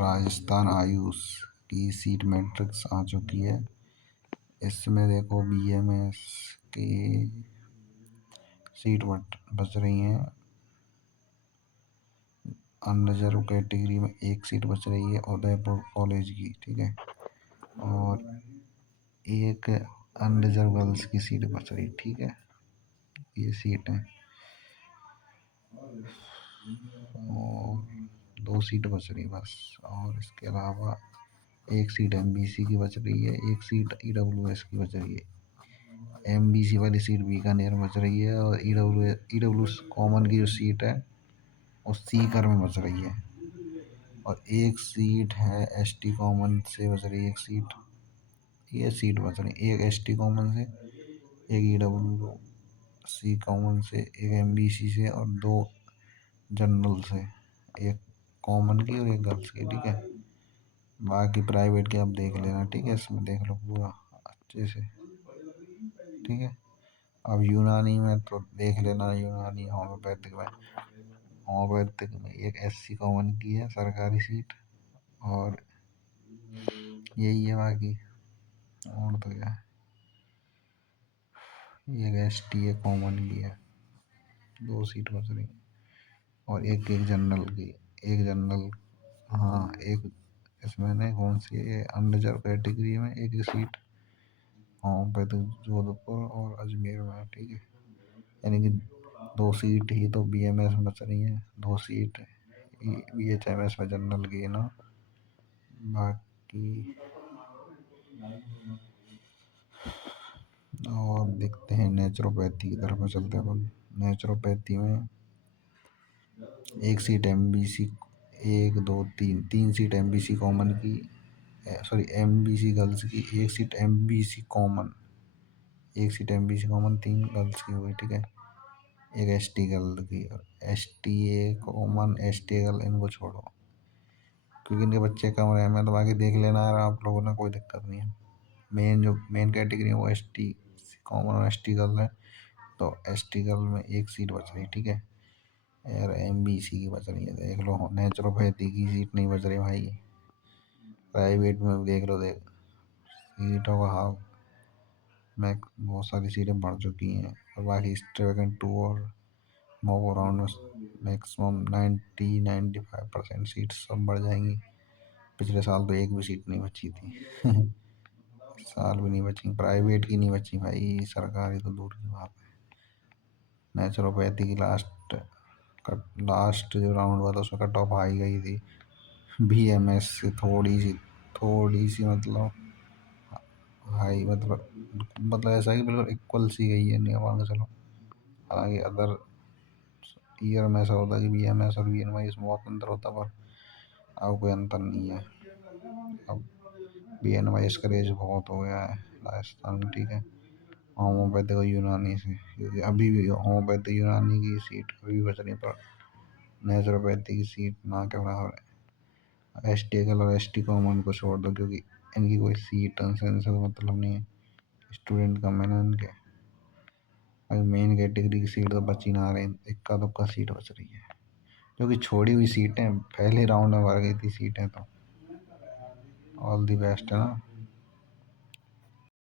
राजस्थान आयुष की seat matrix आ चुकी है। इसमें देखो बीएमएस की सीट बच रही हैं। अनरिजर्व कैटेगरी में एक सीट बच रही है उदयपुर कॉलेज की, ठीक है। और एक अनरिजर्व गर्ल्स की सीट बच रही, ठीक है। ये सीट है और 2 सीट बच रही बस। और इसके अलावा एक सीट एमबीसी की बच रही है, एक सीट ईडब्ल्यूएस की बच रही है। एमबीसी वाली सीट बीकानेर में बच रही है और ईडब्ल्यूएस कॉमन की जो सीट है वो सीकर में बच रही है। और एक सीट है एसटी कॉमन से बच रही है, एक सीट। ये सीट बच रही, एक एसटी कॉमन से, एक ईडब्ल्यू सी कॉमन से, एक एमबीसी से और 2 जनरल से, एक कॉमन की और एक गर्ल्स की, ठीक है। बाकी प्राइवेट के आप देख लेना, ठीक है। इसमें देख लो पूरा अच्छे से, ठीक है। अब यूनानी में तो देख लेना, यूनानी होम्योपैथिक में एक एससी कॉमन की है सरकारी सीट और यही है। बाकी और तो क्या है, एक एसटी है कॉमन की है, 2 सीट बच रही और एक एक जनरल की, एक जनरल। हाँ एक इसमें नहीं, कौन सी है, अनरिजर्व कैटेगरी में एक सीट होम्योपैथिक जोधपुर और अजमेर में, ठीक है। यानी कि 2 सीट ही तो बीएमएस में बच रही हैं, 2 सीट बीएचएमएस में जनरल की है ना। बाकी और देखते हैं नेचुरोपैथी की तरफ चलते हैं अपन। नेचुरोपैथी में एक seat MBC, 1 2 3 seat MBC common की, सॉरी एमबीसी गर्ल्स की, एक सीट एमबीसी कॉमन, एक सीट एमबीसी कॉमन 3 गर्ल्स की हुई, ठीक है। एक एसटी गर्ल की और एसटी ए कॉमन, एसटी गर्ल इनको छोड़ो क्योंकि इनके बच्चे कम रहे। मैं तो बाकी देख लेना यार आप लोगों ने, कोई दिक्कत नहीं है। मेन कैटेगरी है वो एसटी कॉमन और एसटी गर्ल है, तो एसटी गर्ल में एक सीट बच रही, ठीक है। यार एमबीसी की बच रही है, देख लो। नेचुरोपैथी की सीट नहीं बच रही भाई। प्राइवेट में देख लो, देख सीटों का हाल में बहुत सारी सीटें बढ़ चुकी हैं और बाकी स्टेवेगन 2 और मोव अराउंड में मैक्सिमम 90-95% सीट्स सब बढ़ जाएंगी। पिछले साल तो एक भी सीट नहीं बची थी इस साल भी नहीं बची, प्राइवेट की नहीं बची भाई, सरकारी तो दूर की बात है। नेचुरोपैथी की लास्ट जो राउंड हुआ था उसमें कट ऑफ आई गई थी बीएमएस से थोड़ी सी मतलब हाई, मतलब ऐसा कि बिल्कुल इक्वल सी गई है, नहीं मान के चलो। हालांकि अदर ईयर में ऐसा होता है कि बीएमएस और बीएनवाई इसमें बहुत अंतर होता, पर अब कोई अंतर नहीं है। अब बीएनवाई इसका क्रेज बहुत हो गया है राजस्थान में, ठीक है। होम्योपैथिक और यूनानी से, क्योंकि अभी भी होम्योपैथिक यूनानी की सीट अभी बच रही, पर नेचुरोपैथी की सीट ना के बराबर है। एसटी और एसटी कॉमन को छोड़ दो क्योंकि इनकी कोई सीट सेंस का मतलब नहीं है, स्टूडेंट कम है ना इनके। अभी मेन कैटेगरी की सीट तो बची ना रही, इक्का दुक्का सीट बच रही है, जो कि छोड़ी हुई सीटें पहले राउंड में भर गई थी सीटें। तो ऑल दी बेस्ट है ना।